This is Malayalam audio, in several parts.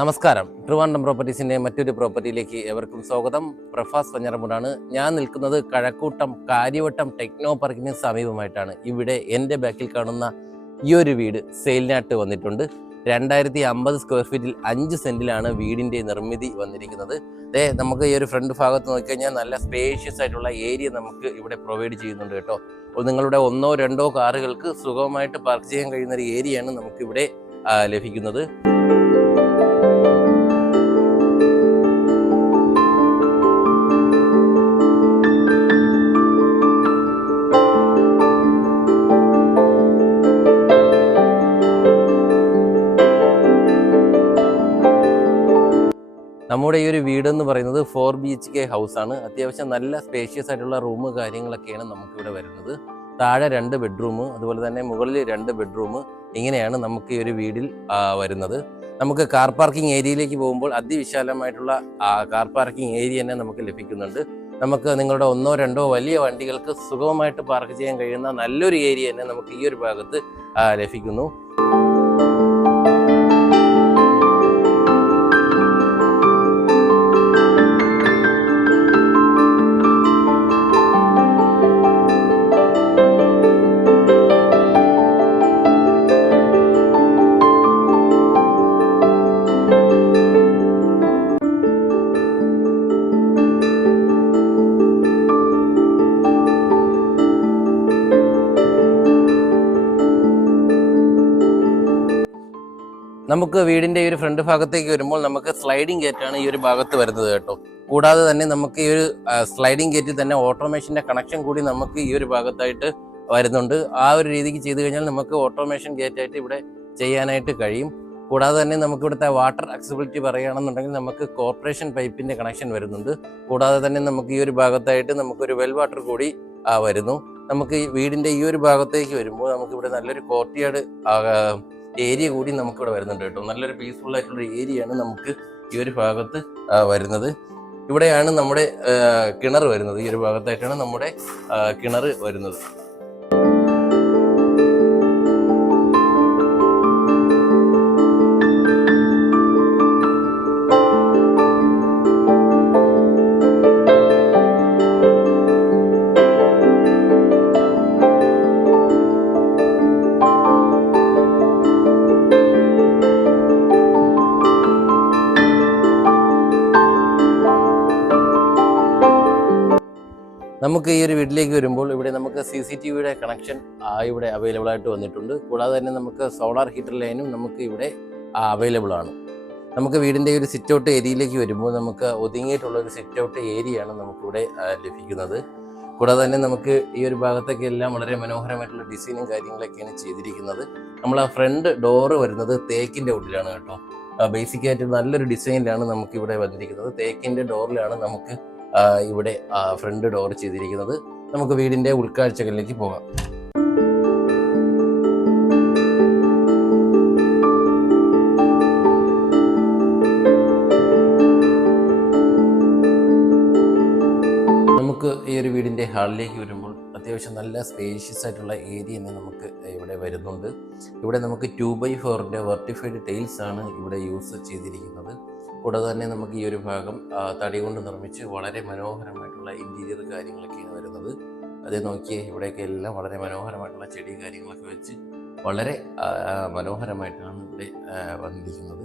നമസ്കാരം. ട്രിവാൻഡ്രം പ്രോപ്പർട്ടീസിൻ്റെ മറ്റൊരു പ്രോപ്പർട്ടിയിലേക്ക് ഏവർക്കും സ്വാഗതം. പ്രഫാസ് വഞ്ഞറമ്പൂടാണ്. ഞാൻ നിൽക്കുന്നത് കഴക്കൂട്ടം കാര്യവട്ടം ടെക്നോ പാർക്കിന് സമീപമായിട്ടാണ്. ഇവിടെ എൻ്റെ ബാക്കിൽ കാണുന്ന ഈ ഒരു വീട് സെയിലിനായിട്ട് വന്നിട്ടുണ്ട്. 2050 സ്ക്വയർ ഫീറ്റിൽ 5 സെൻറ്റിലാണ് വീടിൻ്റെ നിർമ്മിതി വന്നിരിക്കുന്നത്. നമുക്ക് ഈ ഒരു ഫ്രണ്ട് ഭാഗത്ത് നോക്കിക്കഴിഞ്ഞാൽ നല്ല സ്പേഷ്യസ് ആയിട്ടുള്ള ഏരിയ നമുക്ക് ഇവിടെ പ്രൊവൈഡ് ചെയ്യുന്നുണ്ട് കേട്ടോ. അപ്പോൾ നിങ്ങളുടെ 1-2 കാറുകൾക്ക് സുഖമായിട്ട് പാർക്ക് ചെയ്യാൻ കഴിയുന്ന ഒരു ഏരിയയാണ് നമുക്കിവിടെ ലഭിക്കുന്നത്. നമ്മുടെ ഈ ഒരു വീടെന്ന് പറയുന്നത് 4 BHK ഹൗസാണ്. അത്യാവശ്യം നല്ല സ്പേഷ്യസ് ആയിട്ടുള്ള റൂം കാര്യങ്ങളൊക്കെയാണ് നമുക്കിവിടെ വരുന്നത്. താഴെ 2 ബെഡ്റൂം, അതുപോലെ തന്നെ മുകളിൽ 2 ബെഡ്റൂം, ഇങ്ങനെയാണ് നമുക്ക് ഈ ഒരു വീടിൽ വരുന്നത്. നമുക്ക് കാർ പാർക്കിംഗ് ഏരിയയിലേക്ക് പോകുമ്പോൾ അതിവിശാലമായിട്ടുള്ള കാർ പാർക്കിംഗ് ഏരിയ തന്നെ നമുക്ക് ലഭിക്കുന്നുണ്ട്. നമുക്ക് നിങ്ങളുടെ 1-2 വലിയ വണ്ടികൾക്ക് സുഗമമായിട്ട് പാർക്ക് ചെയ്യാൻ കഴിയുന്ന നല്ലൊരു ഏരിയ തന്നെ നമുക്ക് ഈ ഒരു ഭാഗത്ത് ലഭിക്കുന്നു. നമുക്ക് വീടിൻ്റെ ഈ ഒരു ഫ്രണ്ട് ഭാഗത്തേക്ക് വരുമ്പോൾ നമുക്ക് സ്ലൈഡിംഗ് ഗേറ്റാണ് ഈ ഒരു ഭാഗത്ത് വരുന്നത് കേട്ടോ. കൂടാതെ തന്നെ നമുക്ക് ഈ ഒരു സ്ലൈഡിംഗ് ഗേറ്റിൽ തന്നെ ഓട്ടോമേഷൻ്റെ കണക്ഷൻ കൂടി നമുക്ക് ഈ ഒരു ഭാഗത്തായിട്ട് വരുന്നുണ്ട്. ആ ഒരു രീതിക്ക് ചെയ്ത് കഴിഞ്ഞാൽ നമുക്ക് ഓട്ടോമേഷൻ ഗേറ്റായിട്ട് ഇവിടെ ചെയ്യാനായിട്ട് കഴിയും. കൂടാതെ തന്നെ നമുക്ക് ഇവിടുത്തെ വാട്ടർ അക്സസിബിലിറ്റി പറയുകയാണെന്നുണ്ടെങ്കിൽ നമുക്ക് കോർപ്പറേഷൻ പൈപ്പിൻ്റെ കണക്ഷൻ വരുന്നുണ്ട്. കൂടാതെ തന്നെ നമുക്ക് ഈ ഒരു ഭാഗത്തായിട്ട് നമുക്കൊരു വെൽ വാട്ടർ കൂടി വരുന്നു. നമുക്ക് ഈ വീടിൻ്റെ ഈ ഒരു ഭാഗത്തേക്ക് വരുമ്പോൾ നമുക്കിവിടെ നല്ലൊരു കോർട്ട്യാർഡ് ഏരിയ കൂടി നമുക്കിവിടെ വരുന്നുണ്ട് കേട്ടോ. നല്ലൊരു പീസ്ഫുൾ ആയിട്ടുള്ള ഏരിയയാണ് നമുക്ക് ഈ ഒരു ഭാഗത്ത് വരുന്നത്. ഇവിടെയാണ് നമ്മുടെ കിണർ വരുന്നത്. ഈ ഒരു ഭാഗത്തായിട്ടാണ് നമ്മുടെ കിണർ വരുന്നത്. നമുക്ക് ഈ ഒരു വീട്ടിലേക്ക് വരുമ്പോൾ ഇവിടെ നമുക്ക് CCTVയുടെ കണക്ഷൻ ഇവിടെ അവൈലബിൾ ആയിട്ട് വന്നിട്ടുണ്ട്. കൂടാതെ തന്നെ നമുക്ക് സോളാർ ഹീറ്റർ ലൈനും നമുക്ക് ഇവിടെ അവൈലബിൾ ആണ്. നമുക്ക് വീടിൻ്റെ ഒരു സിറ്റ് ഔട്ട് ഏരിയയിലേക്ക് വരുമ്പോൾ നമുക്ക് ഒതുങ്ങിയിട്ടുള്ള ഒരു സിറ്റ് ഔട്ട് ഏരിയയാണ് നമുക്കിവിടെ ലഭിക്കുന്നത്. കൂടാതെ തന്നെ നമുക്ക് ഈ ഒരു ഭാഗത്തൊക്കെ എല്ലാം വളരെ മനോഹരമായിട്ടുള്ള ഡിസൈനും കാര്യങ്ങളൊക്കെയാണ് ചെയ്തിരിക്കുന്നത്. നമ്മൾ ഫ്രണ്ട് ഡോറ് വരുന്നത് തേക്കിൻ്റെ ഉള്ളിലാണ് കേട്ടോ. ബേസിക്കായിട്ട് നല്ലൊരു ഡിസൈനിലാണ് നമുക്കിവിടെ വന്നിരിക്കുന്നത്. തേക്കിൻ്റെ ഡോറിലാണ് നമുക്ക് ഇവിടെ ഫ്രണ്ട് ഡോർ ചെയ്തിരിക്കുന്നത്. നമുക്ക് വീടിൻ്റെ ഉൾക്കാഴ്ചകളിലേക്ക് പോകാം. നമുക്ക് ഈ ഒരു വീടിൻ്റെ ഹാളിലേക്ക് വരുമ്പോൾ അത്യാവശ്യം നല്ല സ്പേഷ്യസ് ആയിട്ടുള്ള ഏരിയ തന്നെ നമുക്ക് ഇവിടെ വരുന്നുണ്ട്. ഇവിടെ നമുക്ക് 2x4 വെർട്ടിഫൈഡ് ടൈൽസ് ആണ് ഇവിടെ യൂസ് ചെയ്തിരിക്കുന്നത്. കൂടാതെ തന്നെ നമുക്ക് ഈ ഒരു ഭാഗം തടി കൊണ്ട് നിർമ്മിച്ച് വളരെ മനോഹരമായിട്ടുള്ള ഇൻറ്റീരിയർ കാര്യങ്ങളൊക്കെയാണ് വരുന്നത്. അതേ നോക്കിയേ, ഇവിടെയൊക്കെ എല്ലാം വളരെ മനോഹരമായിട്ടുള്ള ചെടി കാര്യങ്ങളൊക്കെ വെച്ച് വളരെ മനോഹരമായിട്ടാണ് ഇവിടെ വന്നിരിക്കുന്നത്.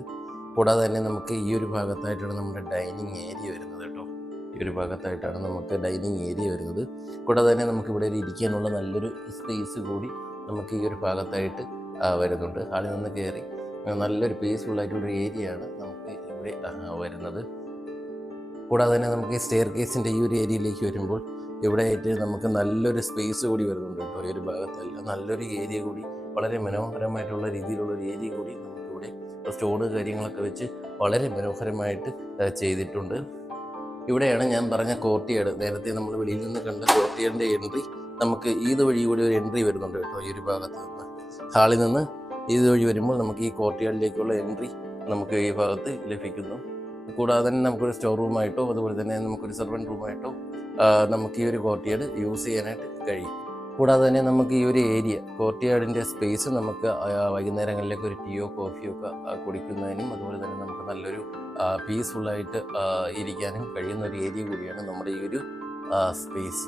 കൂടാതെ തന്നെ നമുക്ക് ഈ ഒരു ഭാഗത്തായിട്ടാണ് നമ്മുടെ ഡൈനിങ് ഏരിയ വരുന്നത് കേട്ടോ. ഈ ഒരു ഭാഗത്തായിട്ടാണ് നമുക്ക് ഡൈനിങ് ഏരിയ വരുന്നത്. കൂടാതെ തന്നെ നമുക്ക് ഇവിടെ ഇരിക്കാനുള്ള നല്ലൊരു സ്പേസ് കൂടി നമുക്ക് ഈ ഒരു ഭാഗത്തായിട്ട് വരുന്നുണ്ട്. ഹാളിൽ നിന്ന് കയറി നല്ലൊരു പീസ്ഫുള്ളായിട്ടുള്ളൊരു ഏരിയയാണ് നമുക്ക് ഇവിടെ വരുന്നത്. കൂടാതെ തന്നെ നമുക്ക് ഈ സ്റ്റെയർ കേസിൻ്റെ ഈ ഒരു ഏരിയയിലേക്ക് വരുമ്പോൾ ഇവിടെ ആയിട്ട് നമുക്ക് നല്ലൊരു സ്പേസ് കൂടി വരുന്നുണ്ട് കേട്ടോ. ഈ ഒരു ഭാഗത്തല്ല, നല്ലൊരു ഏരിയ കൂടി, വളരെ മനോഹരമായിട്ടുള്ള രീതിയിലുള്ള ഒരു ഏരിയ കൂടി നമുക്കിവിടെ സ്റ്റോണ് കാര്യങ്ങളൊക്കെ വെച്ച് വളരെ മനോഹരമായിട്ട് ചെയ്തിട്ടുണ്ട്. ഇവിടെയാണ് ഞാൻ പറഞ്ഞ കോർട്ട്യാർഡ്. നേരത്തെ നമ്മൾ വെളിയിൽ നിന്ന് കണ്ട കോർട്ട്യാർഡിൻ്റെ എൻട്രി നമുക്ക് ഇത് വഴി കൂടി ഒരു എൻട്രി വരുന്നുണ്ട് കേട്ടോ. ഈ ഒരു ഭാഗത്ത് നിന്ന് ഹാളിൽ നിന്ന് ഇത് വഴി വരുമ്പോൾ നമുക്ക് ഈ കോർട്ട്യാർഡിലേക്കുള്ള എൻട്രി നമുക്ക് ഈ ഭാഗത്ത് ലഭിക്കുന്നു. കൂടാതെ തന്നെ നമുക്കൊരു സ്റ്റോർ റൂമായിട്ടോ അതുപോലെ തന്നെ നമുക്കൊരു സെർവൻറ്റ് റൂമായിട്ടോ നമുക്ക് ഈ ഒരു കോർട്ട്യാർഡ് യൂസ് ചെയ്യാനായിട്ട് കഴിയും. കൂടാതെ തന്നെ നമുക്ക് ഈ ഒരു ഏരിയ കോർട്ട്യാർഡിൻ്റെ സ്പേസ് നമുക്ക് വൈകുന്നേരങ്ങളിലേക്ക് ഒരു ടീയോ കോഫിയോ ഒക്കെ കുടിക്കുന്നതിനും അതുപോലെ തന്നെ നമുക്ക് നല്ലൊരു പീസ്ഫുള്ളായിട്ട് ഇരിക്കാനും കഴിയുന്ന ഒരു ഏരിയ കൂടിയാണ് നമ്മുടെ ഈ ഒരു സ്പേസ്.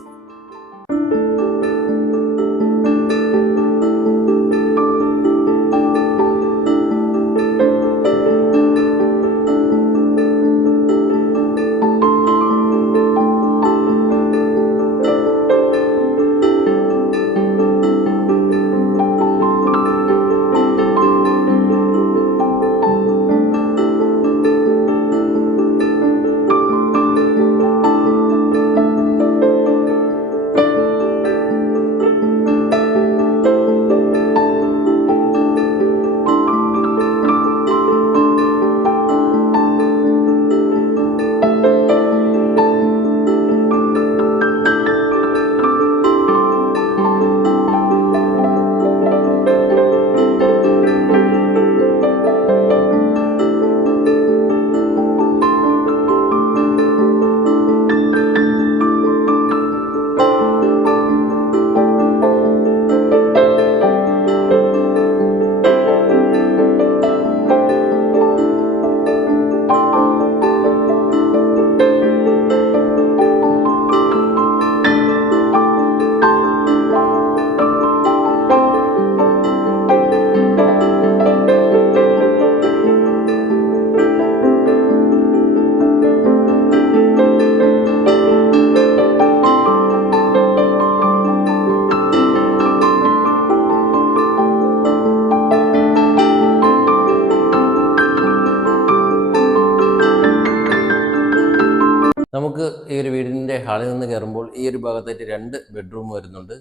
നമുക്ക് ഈ ഒരു വീടിൻ്റെ ഹാളിൽ നിന്ന് കയറുമ്പോൾ ഈ ഒരു ഭാഗത്തായിട്ട് 2 ബെഡ്റൂം വരുന്നുണ്ട്.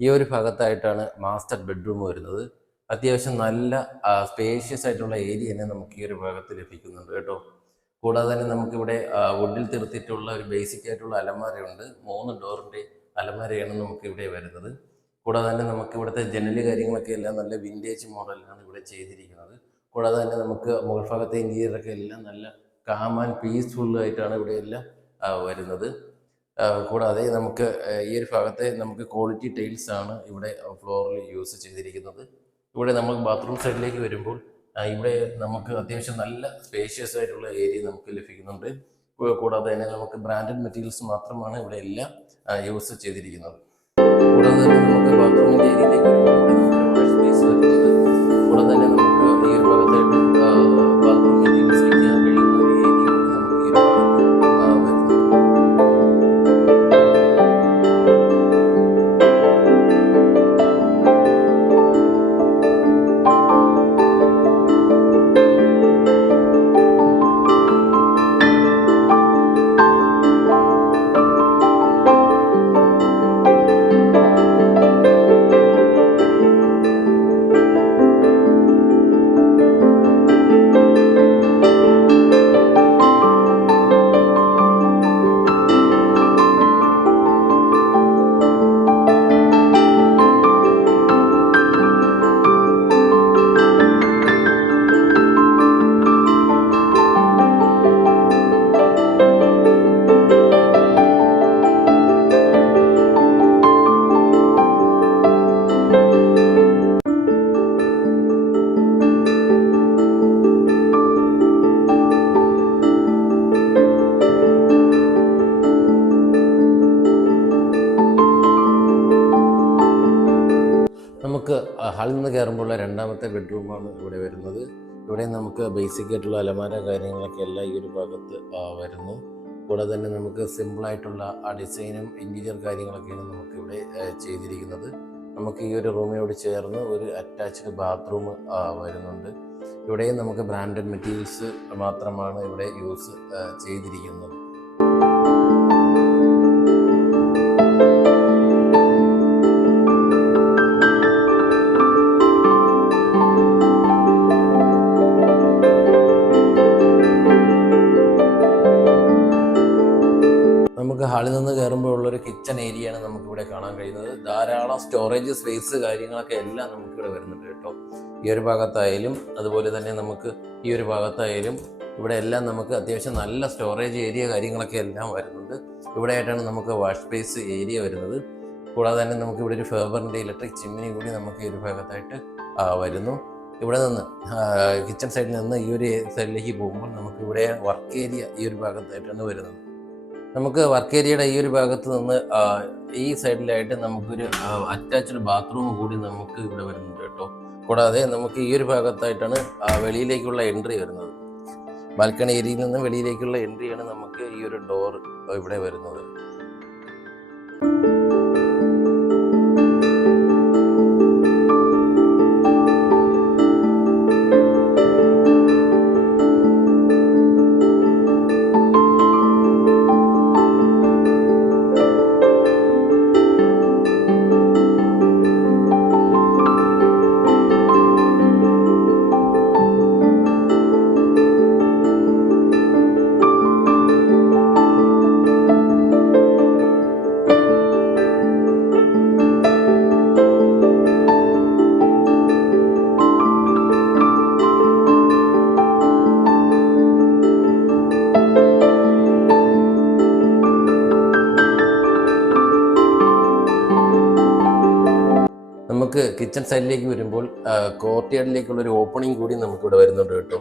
ഈ ഒരു ഭാഗത്തായിട്ടാണ് മാസ്റ്റർ ബെഡ്റൂം വരുന്നത്. അത്യാവശ്യം നല്ല സ്പേഷ്യസ് ആയിട്ടുള്ള ഏരിയ തന്നെ നമുക്ക് ഈ ഒരു ഭാഗത്ത് ലഭിക്കുന്നുണ്ട് കേട്ടോ. കൂടാതെ തന്നെ നമുക്കിവിടെ വുഡിൽ തീർത്തിട്ടുള്ള ഒരു ബേസിക് ആയിട്ടുള്ള അലമാരയുണ്ട്. 3 ഡോറിൻ്റെ അലമാരയാണ് നമുക്കിവിടെ വരുന്നത്. കൂടാതെ തന്നെ നമുക്ക് ഇവിടുത്തെ ജനല് കാര്യങ്ങളൊക്കെ എല്ലാം നല്ല വിൻറ്റേജ് മോഡലാണ് ഇവിടെ ചെയ്തിരിക്കുന്നത്. കൂടാതെ തന്നെ നമുക്ക് മുകൾ ഭാഗത്തെ ഇൻറ്റീരിയറൊക്കെ എല്ലാം നല്ല കാം ആൻഡ് പീസ്ഫുള്ളായിട്ടാണ് ഇവിടെ എല്ലാം വരുന്നത്. കൂടാതെ നമുക്ക് ഈ ഒരു ഭാഗത്തെ നമുക്ക് ക്വാളിറ്റി ടൈൽസ് ആണ് ഇവിടെ ഫ്ലോറിൽ യൂസ് ചെയ്തിരിക്കുന്നത്. ഇവിടെ നമുക്ക് ബാത്റൂം സൈഡിലേക്ക് വരുമ്പോൾ ഇവിടെ നമുക്ക് അത്യാവശ്യം നല്ല സ്പേഷ്യസ് ആയിട്ടുള്ള ഏരിയ നമുക്ക് ലഭിക്കുന്നുണ്ട്. കൂടാതെ തന്നെ നമുക്ക് ബ്രാൻഡഡ് മെറ്റീരിയൽസ് മാത്രമാണ് ഇവിടെ എല്ലാം യൂസ് ചെയ്തിരിക്കുന്നത്. കൂടാതെ തന്നെ നമുക്ക് ബാത്റൂമിൻ്റെ ഏരിയയിലേക്ക് വരുമ്പോൾ വാഷ് സ്പേസ് വരുന്നുണ്ട്. കൂടാതെ തന്നെ നമുക്ക് ഈ ഒരു ഭാഗത്തായിട്ട് ബാത്റൂം മെറ്റീരിയൽസ് വയ്ക്കാൻ കഴിയുന്ന ഒരു ഏരിയ നമുക്ക് ഈ ഒരു ഭാഗത്ത് വരുന്നുണ്ട്. നമുക്ക് ഹാളിൽ നിന്ന് കയറുമ്പോഴുള്ള 2ാമത്തെ ബെഡ്റൂമാണ് ഇവിടെ വരുന്നത്. ഇവിടെ നമുക്ക് ബേസിക് ആയിട്ടുള്ള അലമാര കാര്യങ്ങളൊക്കെ എല്ലാം ഈ ഒരു ഭാഗത്ത് വരുന്നു. കൂടാതെ തന്നെ നമുക്ക് സിമ്പിളായിട്ടുള്ള ഡിസൈനും ഇൻറ്റീരിയർ കാര്യങ്ങളൊക്കെയാണ് നമുക്കിവിടെ ചെയ്തിരിക്കുന്നത്. നമുക്ക് ഈ ഒരു റൂമിനോട് ചേർന്ന് ഒരു അറ്റാച്ച്ഡ് ബാത്റൂം വരുന്നുണ്ട്. ഇവിടെയും നമുക്ക് ബ്രാൻഡഡ് മെറ്റീരിയൽസ് മാത്രമാണ് ഇവിടെ യൂസ് ചെയ്തിരിക്കുന്നത്. നമുക്ക് ഹാളിൽ നിന്ന് കയറുമ്പോൾ ഉള്ളൊരു കിച്ചൺ ഏരിയയാണ് നമുക്കിവിടെ കാണാൻ കഴിയുന്നത്. ധാരാളം സ്റ്റോറേജ് സ്പേസ് കാര്യങ്ങളൊക്കെ എല്ലാം നമുക്കിവിടെ വരുന്നുണ്ട് കേട്ടോ. ഈ ഒരു ഭാഗത്തായാലും അതുപോലെ തന്നെ നമുക്ക് ഈ ഒരു ഭാഗത്തായാലും ഇവിടെ എല്ലാം നമുക്ക് അത്യാവശ്യം നല്ല സ്റ്റോറേജ് ഏരിയ കാര്യങ്ങളൊക്കെ എല്ലാം വരുന്നുണ്ട്. ഇവിടെ ആയിട്ടാണ് നമുക്ക് വാഷ് സ്പേസ് ഏരിയ വരുന്നത്. കൂടാതെ തന്നെ നമുക്ക് ഇവിടെ ഒരു ഫേബറിൻ്റെ ഇലക്ട്രിക് ചിമ്മിനി കൂടി നമുക്ക് ഈ ഒരു ഭാഗത്തായിട്ട് വരുന്നു. ഇവിടെ നിന്ന് കിച്ചൺ സൈഡിൽ നിന്ന് ഈ ഒരു സൈഡിലേക്ക് പോകുമ്പോൾ നമുക്ക് ഇവിടെ വർക്ക് ഏരിയ ഈ ഒരു ഭാഗത്തായിട്ടാണ് വരുന്നത്. നമുക്ക് വർക്ക് ഏരിയയുടെ ഈ ഒരു ഭാഗത്ത് നിന്ന് ഈ സൈഡിലായിട്ട് നമുക്കൊരു അറ്റാച്ച്ഡ് ബാത്റൂം കൂടി നമുക്ക് ഇവിടെ വരുന്നുണ്ട് കേട്ടോ. കൂടാതെ നമുക്ക് ഈ ഒരു ഭാഗത്തായിട്ടാണ് വെളിയിലേക്കുള്ള എൻട്രി വരുന്നത്. ബാൽക്കണി ഏരിയയിൽ നിന്ന് വെളിയിലേക്കുള്ള എൻട്രിയാണ് നമുക്ക് ഈ ഒരു ഡോർ ഇവിടെ വരുന്നത്. നമുക്ക് കിച്ചൺ സൈഡിലേക്ക് വരുമ്പോൾ കോർട്ട്യാർഡിലേക്കുള്ളൊരു ഓപ്പണിംഗ് കൂടി നമുക്കിവിടെ വരുന്നുണ്ട് കേട്ടോ.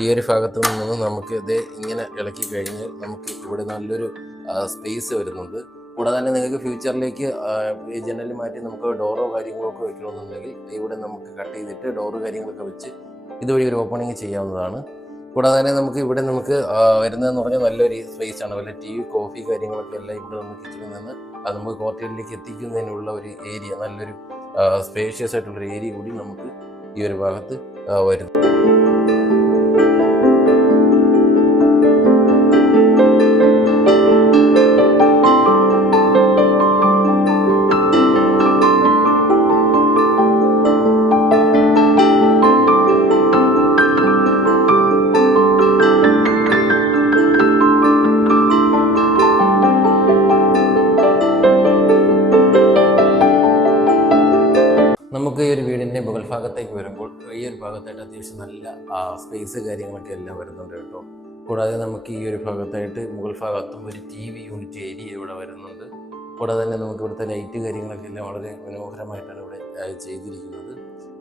ഈ ഒരു ഭാഗത്ത് നിന്ന് നമുക്ക് ഇത് ഇങ്ങനെ ഇളക്കി കഴിഞ്ഞാൽ നമുക്ക് ഇവിടെ നല്ലൊരു സ്പേസ് വരുന്നുണ്ട്. കൂടാതെ തന്നെ നിങ്ങൾക്ക് ഫ്യൂച്ചറിലേക്ക് ഈ ജനൽ മാറ്റി നമുക്ക് ഡോറോ കാര്യങ്ങളോ ഒക്കെ വെക്കണമെന്നുണ്ടെങ്കിൽ ഇവിടെ നമുക്ക് കട്ട് ചെയ്തിട്ട് ഡോറ് കാര്യങ്ങളൊക്കെ വെച്ച് ഇതുവഴി ഒരു ഓപ്പണിങ് ചെയ്യാവുന്നതാണ്. കൂടാതെ തന്നെ നമുക്ക് ഇവിടെ നമുക്ക് വരുന്നതെന്ന് പറഞ്ഞാൽ നല്ലൊരു സ്പേസ് ആണ്. വല്ല ടി വി കോഫി കാര്യങ്ങളൊക്കെ എല്ലാം ഇവിടെ നമുക്ക് കിച്ചണിൽ നിന്ന് അത് നമുക്ക് കോർട്ട്യാർഡിലേക്ക് എത്തിക്കുന്നതിനുള്ള ഒരു ഏരിയ, നല്ലൊരു സ്പേഷ്യസ് ആയിട്ടുള്ളൊരു ഏരിയ കൂടി നമുക്ക് ഈ ഒരു ഭാഗത്ത് വരുന്നു. നമുക്ക് ഈ ഒരു വീടിൻ്റെ മുകൾ ഭാഗത്തേക്ക് വരുമ്പോൾ ഈ ഒരു ഭാഗത്തായിട്ട് അത്യാവശ്യം നല്ല സ്പേസ് കാര്യങ്ങളൊക്കെ എല്ലാം വരുന്നുണ്ട് കേട്ടോ. കൂടാതെ നമുക്ക് ഈ ഒരു ഭാഗത്തായിട്ട് മുകൾ ഭാഗത്തും ഒരു TV യൂണിറ്റ് ഏരിയ ഇവിടെ വരുന്നുണ്ട്. കൂടാതെ തന്നെ നമുക്ക് ഇവിടുത്തെ ലൈറ്റ് കാര്യങ്ങളൊക്കെ എല്ലാം വളരെ മനോഹരമായിട്ടാണ് ഇവിടെ ചെയ്തിരിക്കുന്നത്.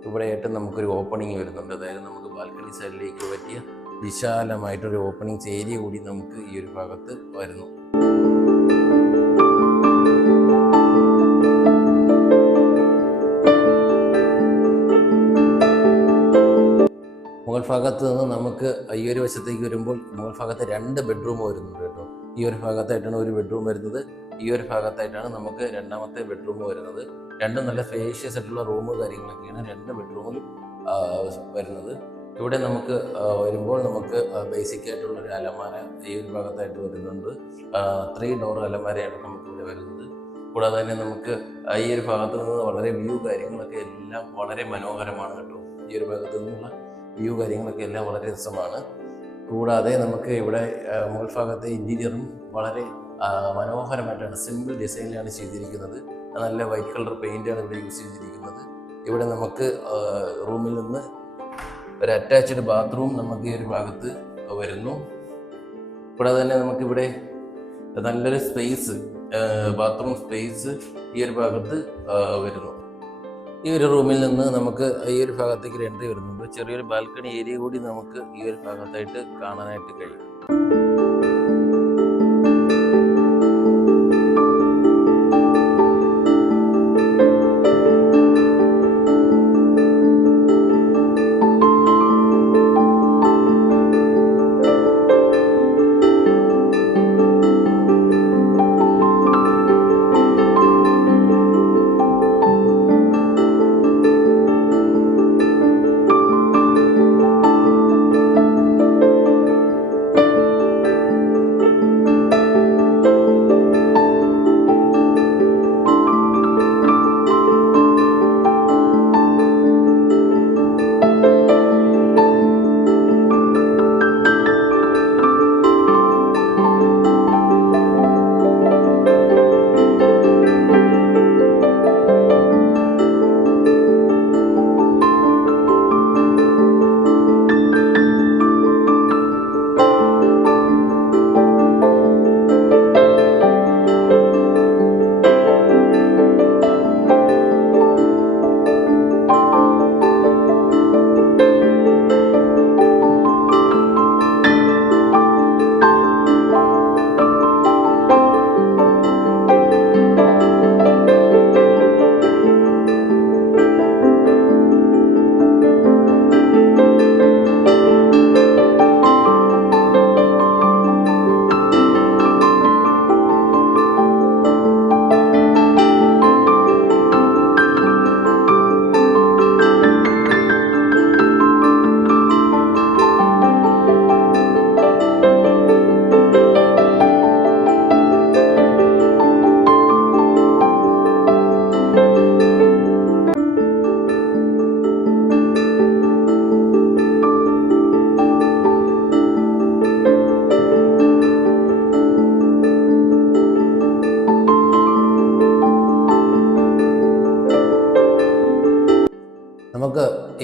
ഇവിടെയായിട്ട് നമുക്കൊരു ഓപ്പണിങ് വരുന്നുണ്ട്. അതായത് നമുക്ക് ബാൽക്കണി സൈഡിലേക്ക് പറ്റിയ വിശാലമായിട്ടൊരു ഓപ്പണിങ്സ് ഏരിയ കൂടി നമുക്ക് ഈ ഒരു ഭാഗത്ത് വരുന്നു. മുകൾ ഭാഗത്ത് നിന്ന് നമുക്ക് ഈ ഒരു വശത്തേക്ക് വരുമ്പോൾ മുകൾ ഭാഗത്ത് 2 ബെഡ്റൂം വരുന്നുണ്ട് കേട്ടോ. ഈ ഒരു ഭാഗത്തായിട്ടാണ് ഒരു ബെഡ്റൂം വരുന്നത്. ഈ ഒരു ഭാഗത്തായിട്ടാണ് നമുക്ക് രണ്ടാമത്തെ ബെഡ്റൂം വരുന്നത്. രണ്ടും നല്ല സ്പേഷ്യസ് ആയിട്ടുള്ള റൂം കാര്യങ്ങളൊക്കെയാണ് 2 ബെഡ്റൂമിലും വരുന്നത്. ഇവിടെ നമുക്ക് വരുമ്പോൾ നമുക്ക് ബേസിക് ആയിട്ടുള്ളൊരു അലമാര ഈ ഒരു ഭാഗത്തായിട്ട് വരുന്നുണ്ട്. 3 ഡോർ അലമാരയാണ് നമുക്ക് ഇവിടെ വരുന്നത്. കൂടാതെ തന്നെ നമുക്ക് ഈ ഒരു ഭാഗത്ത് നിന്ന് വളരെ വ്യൂ കാര്യങ്ങളൊക്കെ എല്ലാം വളരെ മനോഹരമാണ് കേട്ടോ. ഈ ഒരു ഭാഗത്ത് നിന്നുള്ള വ്യൂ കാര്യങ്ങളൊക്കെ എല്ലാം വളരെ രസമാണ്. കൂടാതെ നമുക്ക് ഇവിടെ മുകൾ ഭാഗത്തെ ഇൻറ്റീരിയറും വളരെ മനോഹരമായിട്ടാണ്, സിമ്പിൾ ഡിസൈനിലാണ് ചെയ്തിരിക്കുന്നത്. നല്ല വൈറ്റ് കളർ പെയിൻ്റാണ് ഇവിടെ യൂസ് ചെയ്തിരിക്കുന്നത്. ഇവിടെ നമുക്ക് റൂമിൽ നിന്ന് ഒരു അറ്റാച്ച്ഡ് ബാത്റൂം നമുക്ക് ഈ ഒരു ഭാഗത്ത് വരുന്നു. കൂടാതെ തന്നെ നമുക്കിവിടെ നല്ലൊരു സ്പേസ്, ബാത്റൂം സ്പേസ് ഈ ഒരു ഭാഗത്ത് വരുന്നു. ഈ ഒരു റൂമിൽ നിന്ന് നമുക്ക് ഈ ഒരു ഭാഗത്തേക്ക് ഒരു എൻട്രി വരുന്നുണ്ട്. ചെറിയൊരു ബാൽക്കണി ഏരിയ കൂടി നമുക്ക് ഈ ഒരു ഭാഗത്തായിട്ട് കാണാനായിട്ട് കഴിയും.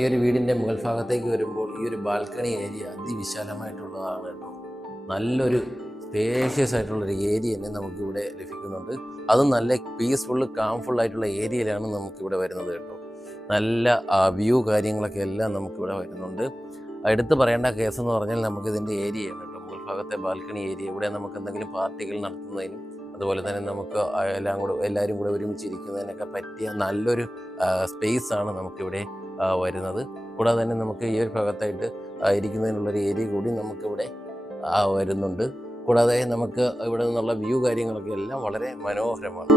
ഈ ഒരു വീടിൻ്റെ മുകൾ ഭാഗത്തേക്ക് വരുമ്പോൾ ഈ ഒരു ബാൽക്കണി ഏരിയ അതിവിശാലമായിട്ടുള്ളതാണ് കേട്ടോ. നല്ലൊരു സ്പേഷ്യസ് ആയിട്ടുള്ളൊരു ഏരിയ തന്നെ നമുക്കിവിടെ ലഭിക്കുന്നുണ്ട്. അതും നല്ല പീസ്ഫുള്ള് കാംഫുള്ളായിട്ടുള്ള ഏരിയയിലാണ് നമുക്കിവിടെ വരുന്നത് കേട്ടോ. നല്ല വ്യൂ കാര്യങ്ങളൊക്കെ എല്ലാം നമുക്കിവിടെ വരുന്നുണ്ട്. എടുത്ത് പറയേണ്ട കേസെന്ന് പറഞ്ഞാൽ നമുക്കിതിൻ്റെ ഏരിയയാണ് കേട്ടോ. മുകൾ ഭാഗത്തെ ബാൽക്കണി ഏരിയ. ഇവിടെ നമുക്ക് എന്തെങ്കിലും പാർട്ടികൾ നടത്തുന്നതിനും അതുപോലെ തന്നെ നമുക്ക് എല്ലാവരും കൂടെ ഒരുമിച്ചിരിക്കുന്നതിനൊക്കെ പറ്റിയ നല്ലൊരു സ്പേസാണ് നമുക്കിവിടെ വരുന്നത്. കൂടാതെ തന്നെ നമുക്ക് ഈ ഒരു ഭാഗത്തായിട്ട് ഇരിക്കുന്നതിനുള്ളൊരു ഏരിയ കൂടി നമുക്കിവിടെ വരുന്നുണ്ട്. കൂടാതെ നമുക്ക് ഇവിടെ നിന്നുള്ള വ്യൂ കാര്യങ്ങളൊക്കെ എല്ലാം വളരെ മനോഹരമാണ്.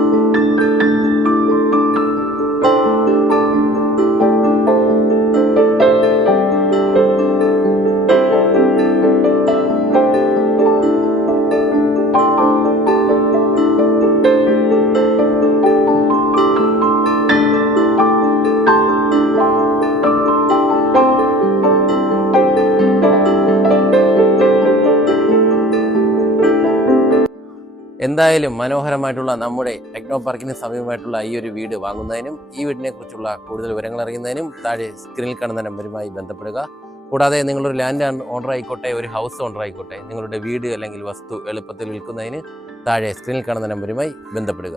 എന്തായാലും മനോഹരമായിട്ടുള്ള നമ്മുടെ ടെക്നോ പാർക്കിന് സമീപമായിട്ടുള്ള ഈ ഒരു വീട് വാങ്ങുന്നതിനും ഈ വീടിനെ കുറിച്ചുള്ള കൂടുതൽ വിവരങ്ങൾ അറിയുന്നതിനും താഴെ സ്ക്രീനിൽ കാണുന്ന നമ്പറുമായി ബന്ധപ്പെടുക. കൂടാതെ നിങ്ങളൊരു ലാൻഡ് ഓണർ ആയിക്കോട്ടെ, ഒരു ഹൗസ് ഓണർ ആയിക്കോട്ടെ, നിങ്ങളുടെ വീട് അല്ലെങ്കിൽ വസ്തു എളുപ്പത്തിൽ വിൽക്കുന്നതിന് താഴെ സ്ക്രീനിൽ കാണുന്ന നമ്പറുമായി ബന്ധപ്പെടുക.